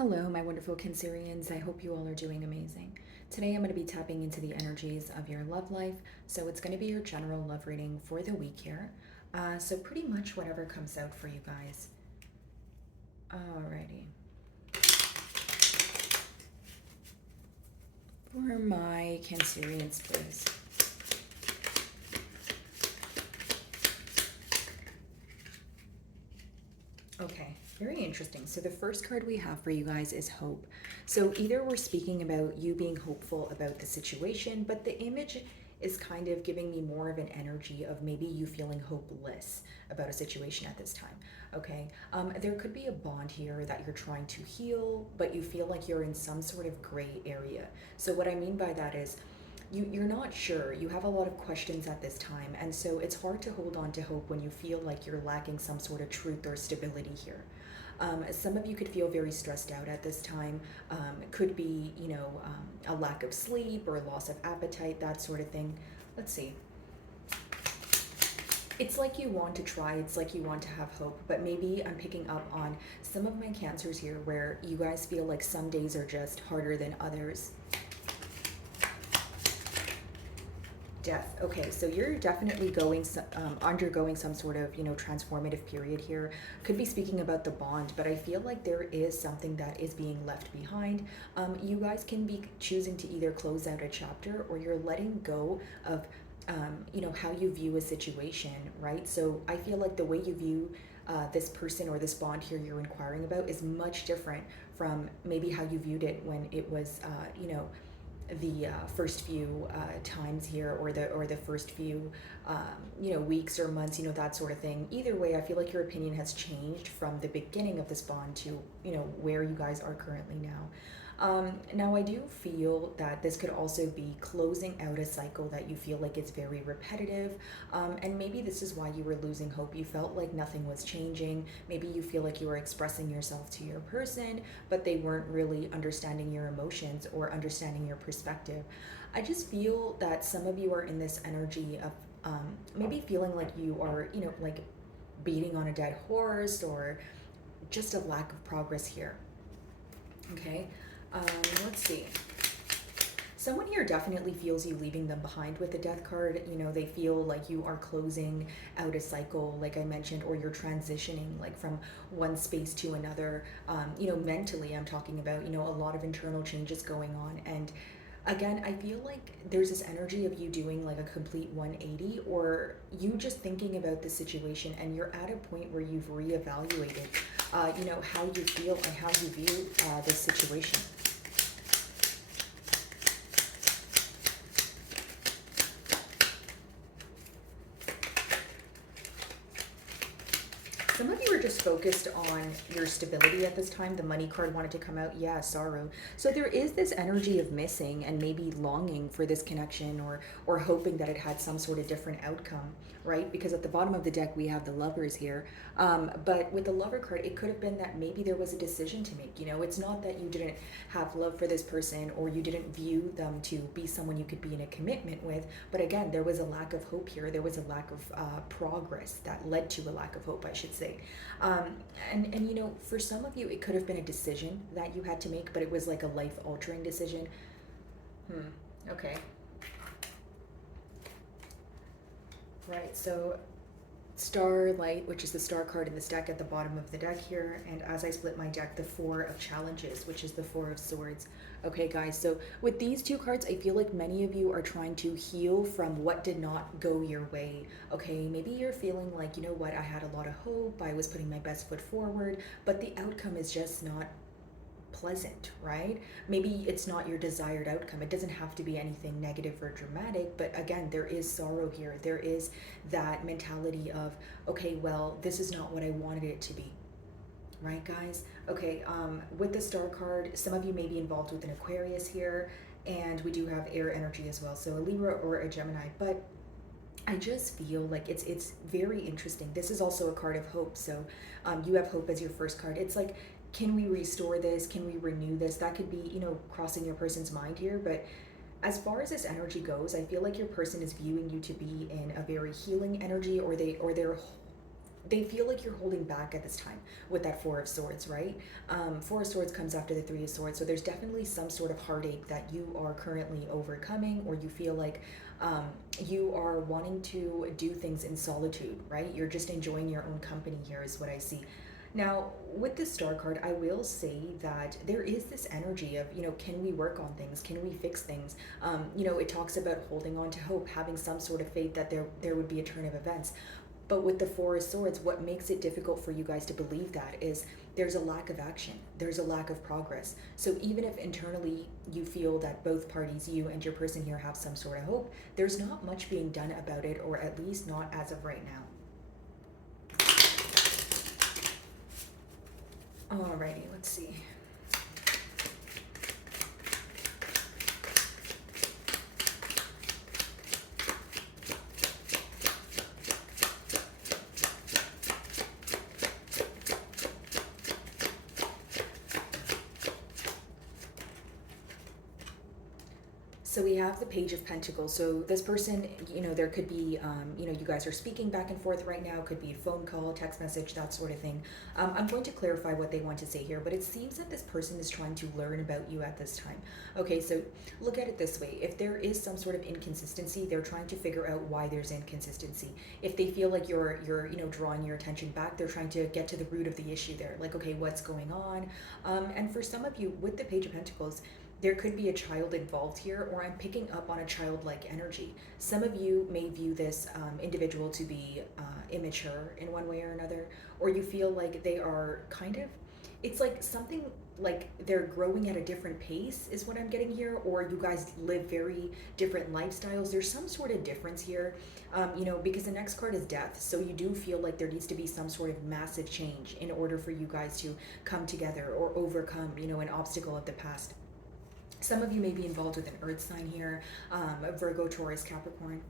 Hello, my wonderful Cancerians. I hope you all are doing amazing. Today I'm going to be tapping into the energies of your love life. So it's going to be your general love reading for the week here. So pretty much whatever comes out for you guys. Alrighty. For my Cancerians, please. Okay, very interesting. So the first card we have for you guys is hope. So either we're speaking about you being hopeful about the situation, but the image is kind of giving me more of an energy of maybe you feeling hopeless about a situation at this time. Okay, there could be a bond here that you're trying to heal, but you feel like you're in some sort of gray area. So what I mean by that is you're not sure. You have a lot of questions at this time, and so it's hard to hold on to hope when you feel like you're lacking some sort of truth or stability here. Some of you could feel very stressed out at this time. It could be, a lack of sleep or loss of appetite, that sort of thing. Let's see. It's like you want to try, it's like you want to have hope, but maybe I'm picking up on some of my cancers here where you guys feel like some days are just harder than others. Death. Okay, so you're definitely undergoing some sort of transformative period here. Could be speaking about the bond, but I feel like there is something that is being left behind. You guys can be choosing to either close out a chapter or you're letting go of how you view a situation, right? So I feel like the way you view this person or this bond here you're inquiring about is much different from maybe how you viewed it when it was the first few times here, or the first few weeks or months, that sort of thing. Either way, I feel like your opinion has changed from the beginning of this bond to where you guys are currently now. Now, I do feel that this could also be closing out a cycle that you feel like it's very repetitive. And maybe this is why you were losing hope. You felt like nothing was changing. Maybe you feel like you were expressing yourself to your person, but they weren't really understanding your emotions or understanding your perspective. I just feel that some of you are in this energy of maybe feeling like you are, like beating on a dead horse, or just a lack of progress here. Okay. Um, let's see. Someone here definitely feels you leaving them behind with the death card. They feel like you are closing out a cycle, like I mentioned, or you're transitioning like from one space to another. Mentally, I'm talking about, a lot of internal changes going on. And again, I feel like there's this energy of you doing like a complete 180, or you just thinking about the situation and you're at a point where you've reevaluated, how you feel and how you view this situation. Some of you are just focused on your stability at this time. The money card wanted to come out. Yeah, sorrow. So there is this energy of missing and maybe longing for this connection, or hoping that it had some sort of different outcome, right? Because at the bottom of the deck we have the lovers here. But with the lover card, it could have been that maybe there was a decision to make. It's not that you didn't have love for this person or you didn't view them to be someone you could be in a commitment with. But again, there was a lack of hope here. There was a lack of progress that led to a lack of hope, I should say. And for some of you, it could have been a decision that you had to make, but it was like a life-altering decision. Okay. Right, so Starlight, which is the star card in this deck at the bottom of the deck here, and as I split my deck, the Four of Challenges, which is the Four of Swords. Okay, guys, so with these two cards, I feel like many of you are trying to heal from what did not go your way. Okay, maybe you're feeling like, you know what, I had a lot of hope, I was putting my best foot forward, but the outcome is just not pleasant, right? Maybe it's not your desired outcome. It doesn't have to be anything negative or dramatic, but again, there is sorrow here. There is that mentality of, okay, well, this is not what I wanted it to be. Right, guys? Okay, with the star card, some of you may be involved with an Aquarius here, and we do have air energy as well, so a Libra or a Gemini, but I just feel like it's very interesting. This is also a card of hope. So you have hope as your first card. It's like, can we restore this? Can we renew this? That could be, crossing your person's mind here. But as far as this energy goes, I feel like your person is viewing you to be in a very healing energy, or they're they feel like you're holding back at this time with that Four of Swords, right? Four of Swords comes after the Three of Swords, so there's definitely some sort of heartache that you are currently overcoming, or you feel like um, you are wanting to do things in solitude, right? You're just enjoying your own company here, is what I see. Now, with the Star card, I will say that there is this energy of, can we work on things? Can we fix things? It talks about holding on to hope, having some sort of faith that there would be a turn of events. But with the Four of Swords, what makes it difficult for you guys to believe that is there's a lack of action, there's a lack of progress. So even if internally you feel that both parties, you and your person here, have some sort of hope, there's not much being done about it, or at least not as of right now. Alrighty, let's see. So we have the Page of Pentacles. So this person, there could be, you guys are speaking back and forth right now. Could be a phone call, text message, that sort of thing. I'm going to clarify what they want to say here, but it seems that this person is trying to learn about you at this time. Okay, so look at it this way. If there is some sort of inconsistency, they're trying to figure out why there's inconsistency. If they feel like you're drawing your attention back, they're trying to get to the root of the issue there. Like, okay, what's going on? And for some of you, with the Page of Pentacles, there could be a child involved here, or I'm picking up on a childlike energy. Some of you may view this individual to be immature in one way or another, or you feel like they are it's like something like they're growing at a different pace is what I'm getting here, or you guys live very different lifestyles. There's some sort of difference here, because the next card is death. So you do feel like there needs to be some sort of massive change in order for you guys to come together or overcome, an obstacle of the past. Some of you may be involved with an earth sign here, Virgo, Taurus, Capricorn.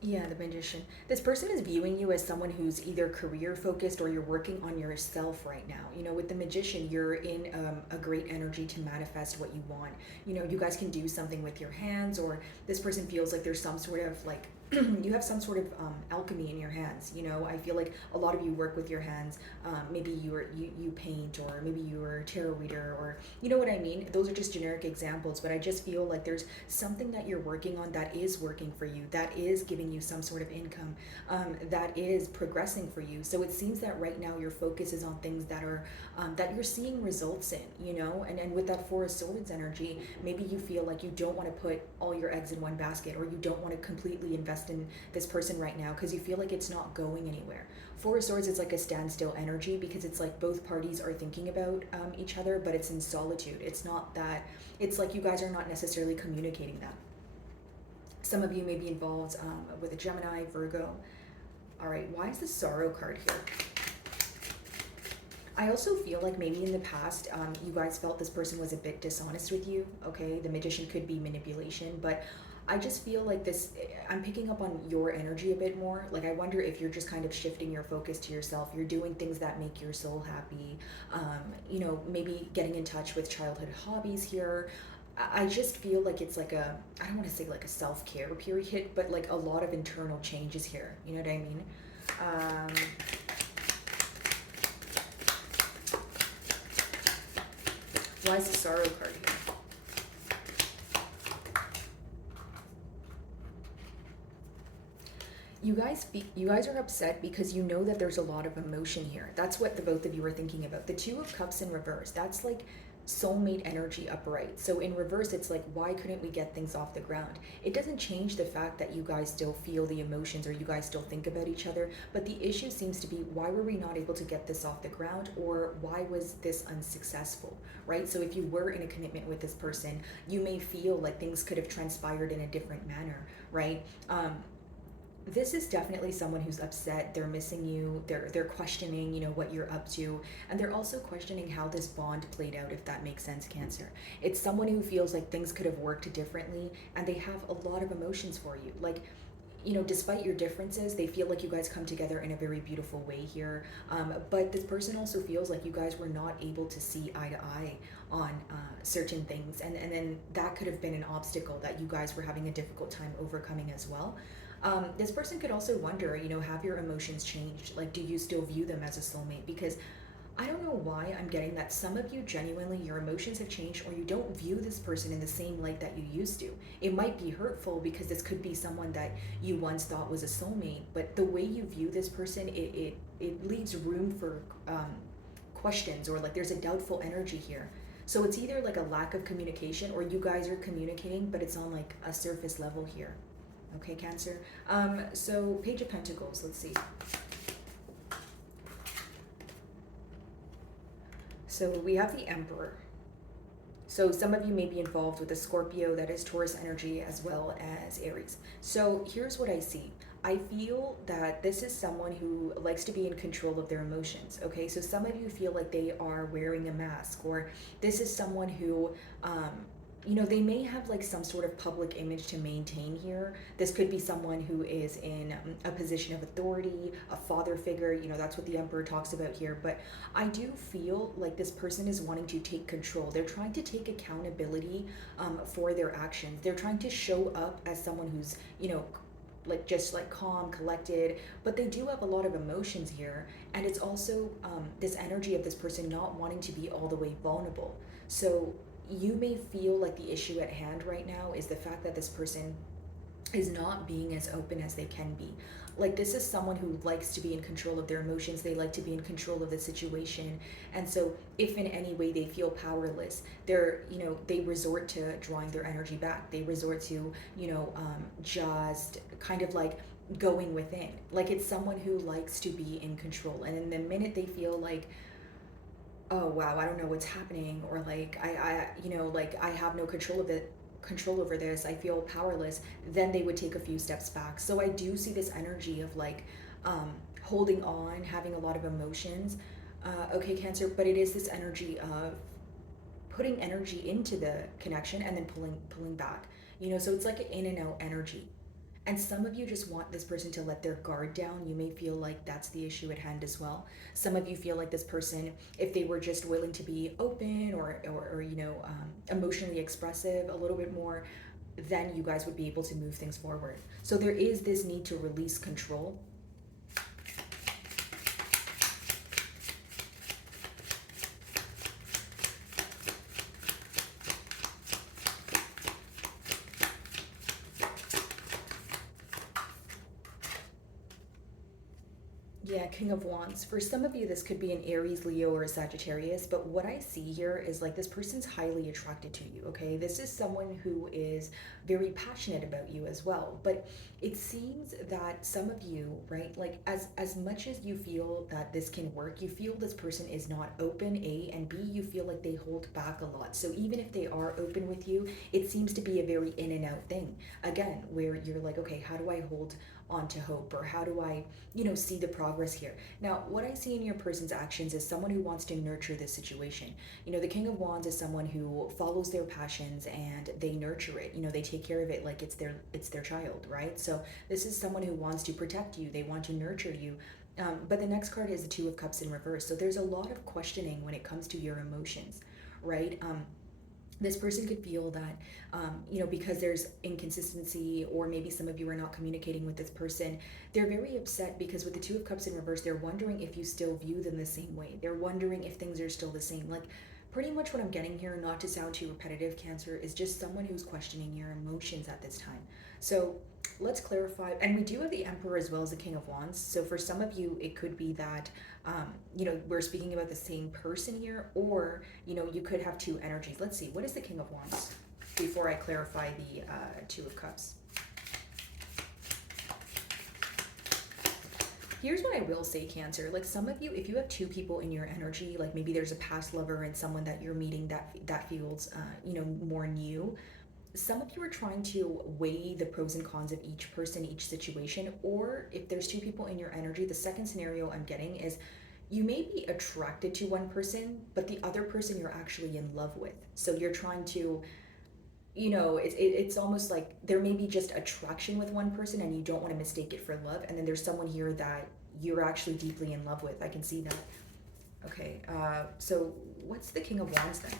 Yeah, the Magician. This person is viewing you as someone who's either career focused, or you're working on yourself right now. With the Magician, you're in a great energy to manifest what you want. You guys can do something with your hands, or this person feels like there's some sort of like you have some sort of alchemy in your hands. I feel like a lot of you work with your hands. Maybe you paint, or maybe you're a tarot reader, or you know what I mean. Those are just generic examples, but I just feel like there's something that you're working on that is working for you, that is giving you some sort of income, that is progressing for you. So it seems that right now your focus is on things that are that you're seeing results in. And with that Four of Swords energy, maybe you feel like you don't want to put all your eggs in one basket, or you don't want to completely invest in this person right now because you feel like it's not going anywhere. Four of Swords is like a standstill energy, because it's like both parties are thinking about each other, but it's in solitude. It's not that, it's like you guys are not necessarily communicating that. Some of you may be involved with a Gemini, Virgo. All right, why is the Sorrow card here? I also feel like maybe in the past, you guys felt this person was a bit dishonest with you. Okay, the Magician could be manipulation, but I just feel like this, I'm picking up on your energy a bit more. Like, I wonder if you're just kind of shifting your focus to yourself. You're doing things that make your soul happy. Maybe getting in touch with childhood hobbies here. I just feel like it's like I don't want to say like a self-care period, but like a lot of internal changes here. You know what I mean? Why is the Sorrow card here? You guys are upset because you know that there's a lot of emotion here. That's what the both of you are thinking about. The Two of Cups in reverse, that's like soulmate energy upright. So in reverse, it's like, why couldn't we get things off the ground? It doesn't change the fact that you guys still feel the emotions, or you guys still think about each other, but the issue seems to be, why were we not able to get this off the ground, or why was this unsuccessful, right? So if you were in a commitment with this person, you may feel like things could have transpired in a different manner, right? This is definitely someone who's upset. They're missing you. They're questioning, what you're up to, and they're also questioning how this bond played out, if that makes sense, Cancer. It's someone who feels like things could have worked differently, and they have a lot of emotions for you. Like, despite your differences, they feel like you guys come together in a very beautiful way here. But this person also feels like you guys were not able to see eye to eye on certain things. And then that could have been an obstacle that you guys were having a difficult time overcoming as well. This person could also wonder, have your emotions changed? Like, do you still view them as a soulmate? Because I don't know why I'm getting that some of you genuinely, your emotions have changed, or you don't view this person in the same light that you used to. It might be hurtful because this could be someone that you once thought was a soulmate, but the way you view this person, it leaves room for questions, or like there's a doubtful energy here. So it's either like a lack of communication, or you guys are communicating, but it's on like a surface level here. Okay, Cancer. So Page of Pentacles, let's see. So we have the Emperor. So some of you may be involved with a Scorpio that is Taurus energy as well as Aries. So here's what I see. I feel that this is someone who likes to be in control of their emotions. Okay, so some of you feel like they are wearing a mask, or this is someone who, they may have like some sort of public image to maintain here. This could be someone who is in a position of authority, a father figure, that's what the Emperor talks about here. But I do feel like this person is wanting to take control. They're trying to take accountability for their actions. They're trying to show up as someone who's, like just like calm, collected, but they do have a lot of emotions here. And it's also this energy of this person not wanting to be all the way vulnerable. So you may feel like the issue at hand right now is the fact that this person is not being as open as they can be. Like, this is someone who likes to be in control of their emotions. They like to be in control of the situation. And so if in any way they feel powerless, they resort to drawing their energy back. They resort to, just kind of like going within. Like, it's someone who likes to be in control. And in the minute they feel like, oh wow, I don't know what's happening, or like I have no control over this, I feel powerless, then they would take a few steps back. So I do see this energy of like holding on, having a lot of emotions. Okay, Cancer, but it is this energy of putting energy into the connection and then pulling back. So it's like an in and out energy. And some of you just want this person to let their guard down. You may feel like that's the issue at hand as well. Some of you feel like this person, if they were just willing to be open or emotionally expressive a little bit more, then you guys would be able to move things forward. So there is this need to release control. Yeah, King of Wands. For some of you, this could be an Aries, Leo, or a Sagittarius, but what I see here is like this person's highly attracted to you, okay? This is someone who is very passionate about you as well, but it seems that some of you, right, like as much as you feel that this can work, you feel this person is not open, A, and B, you feel like they hold back a lot. So even if they are open with you, it seems to be a very in and out thing. Again, where you're like, okay, how do I hold onto hope, or how do I, see the progress here? Now, what I see in your person's actions is someone who wants to nurture this situation. The King of Wands is someone who follows their passions and they nurture it. They take care of it like it's their child, right? So this is someone who wants to protect you. They want to nurture you. But the next card is the Two of Cups in reverse. So there's a lot of questioning when it comes to your emotions, right? This person could feel that, because there's inconsistency, or maybe some of you are not communicating with this person, they're very upset because with the Two of Cups in reverse, they're wondering if you still view them the same way. They're wondering if things are still the same. Like, pretty much what I'm getting here, not to sound too repetitive, Cancer, is just someone who's questioning your emotions at this time. So let's clarify. And we do have the Emperor as well as the King of Wands. So for some of you, it could be that, we're speaking about the same person here, or, you could have two energies. Let's see, what is the King of Wands before I clarify the Two of Cups? Here's what I will say, Cancer. Like, some of you, if you have two people in your energy, like maybe there's a past lover and someone that you're meeting that feels, more new. Some of you are trying to weigh the pros and cons of each person, each situation. Or if there's two people in your energy, the second scenario I'm getting is you may be attracted to one person, but the other person you're actually in love with. So you're trying to, it's almost like there may be just attraction with one person and you don't want to mistake it for love, and then there's someone here that you're actually deeply in love with. I can see that. Okay, so what's the King of Wands then?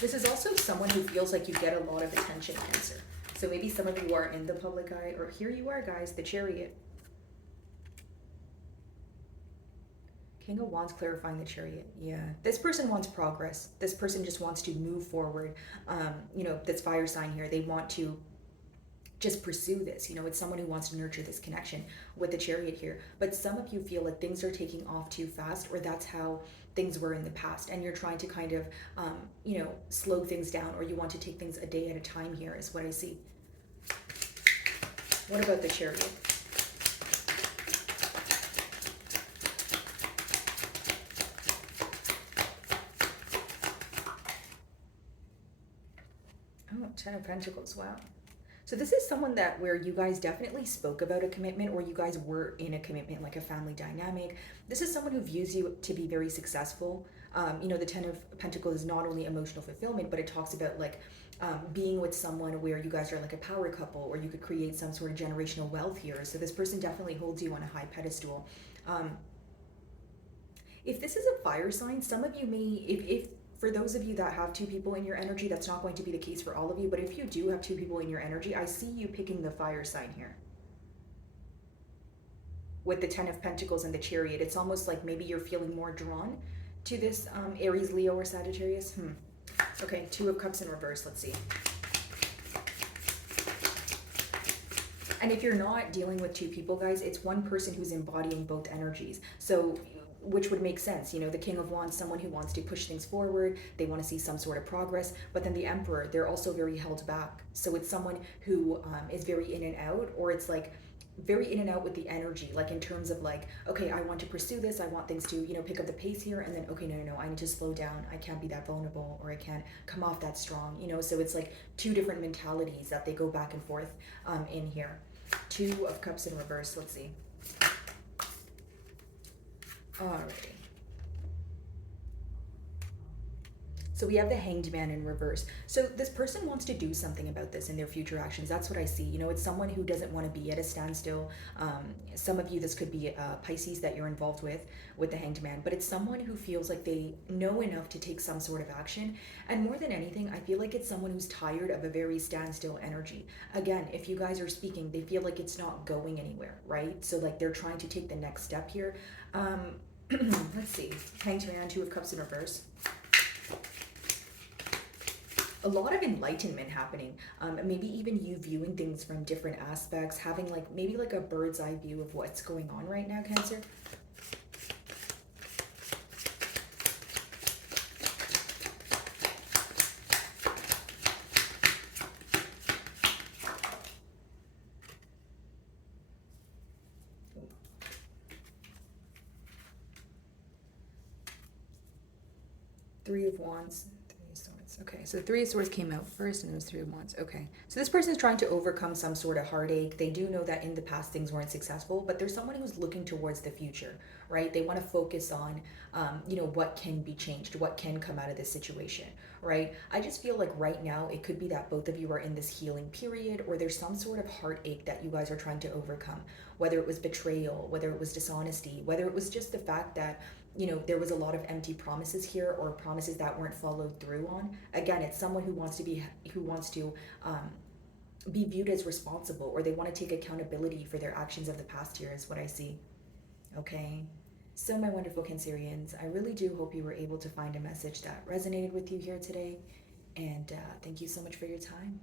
This is also someone who feels like you get a lot of attention, Cancer. So maybe some of you are in the public eye, or here you are, guys, the Chariot. King of Wands clarifying the Chariot. Yeah. This person wants progress. This person just wants to move forward. That's fire sign here. They want to just pursue this. It's someone who wants to nurture this connection with the Chariot here. But some of you feel like things are taking off too fast, or that's how things were in the past, and you're trying to kind of, slow things down, or you want to take things a day at a time here, is what I see. What about the Chariot? Oh, Ten of Pentacles, wow. So this is someone that where you guys definitely spoke about a commitment, or you guys were in a commitment, like a family dynamic. This is someone who views you to be very successful. The Ten of Pentacles is not only emotional fulfillment, but it talks about like being with someone where you guys are like a power couple, or you could create some sort of generational wealth here. So this person definitely holds you on a high pedestal. If this is a fire sign, some of you may, if for those of you that have two people in your energy, that's not going to be the case for all of you, but if you do have two people in your energy, I see you picking the fire sign here. With the Ten of Pentacles and the Chariot, it's almost like maybe you're feeling more drawn to this Aries, Leo, or Sagittarius. Okay, Two of Cups in reverse, let's see. And if you're not dealing with two people, guys, it's one person who's embodying both energies. So which would make sense. The King of Wands, someone who wants to push things forward, they want to see some sort of progress. But then the Emperor, they're also very held back. So it's someone who is very in and out, or it's like very in and out with the energy, like in terms of like, okay, I want to pursue this, I want things to, pick up the pace here, and then, okay, no, I need to slow down, I can't be that vulnerable, or I can't come off that strong, so it's like two different mentalities that they go back and forth in here. Two of Cups in reverse, let's see. Alrighty. So we have the Hanged Man in reverse. So this person wants to do something about this in their future actions. That's what I see. It's someone who doesn't want to be at a standstill. Some of you, this could be Pisces that you're involved with the Hanged Man, but it's someone who feels like they know enough to take some sort of action. And more than anything, I feel like it's someone who's tired of a very standstill energy. Again, if you guys are speaking, they feel like it's not going anywhere, right? So like they're trying to take the next step here. Let's see. Hanged Man, Two of Cups in reverse. A lot of enlightenment happening. Maybe even you viewing things from different aspects, having like maybe like a bird's eye view of what's going on right now, Cancer. Three of Wands. Okay, so Three of Swords came out first, and it was Three of Wands. Okay, so this person is trying to overcome some sort of heartache. They do know that in the past things weren't successful, but there's someone who's looking towards the future, right? They want to focus on, what can be changed, what can come out of this situation, right? I just feel like right now it could be that both of you are in this healing period, or there's some sort of heartache that you guys are trying to overcome, whether it was betrayal, whether it was dishonesty, whether it was just the fact that there was a lot of empty promises here, or promises that weren't followed through on. Again, it's someone who wants to be viewed as responsible, or they want to take accountability for their actions of the past here, is what I see. Okay. So my wonderful Cancerians, I really do hope you were able to find a message that resonated with you here today. And thank you so much for your time.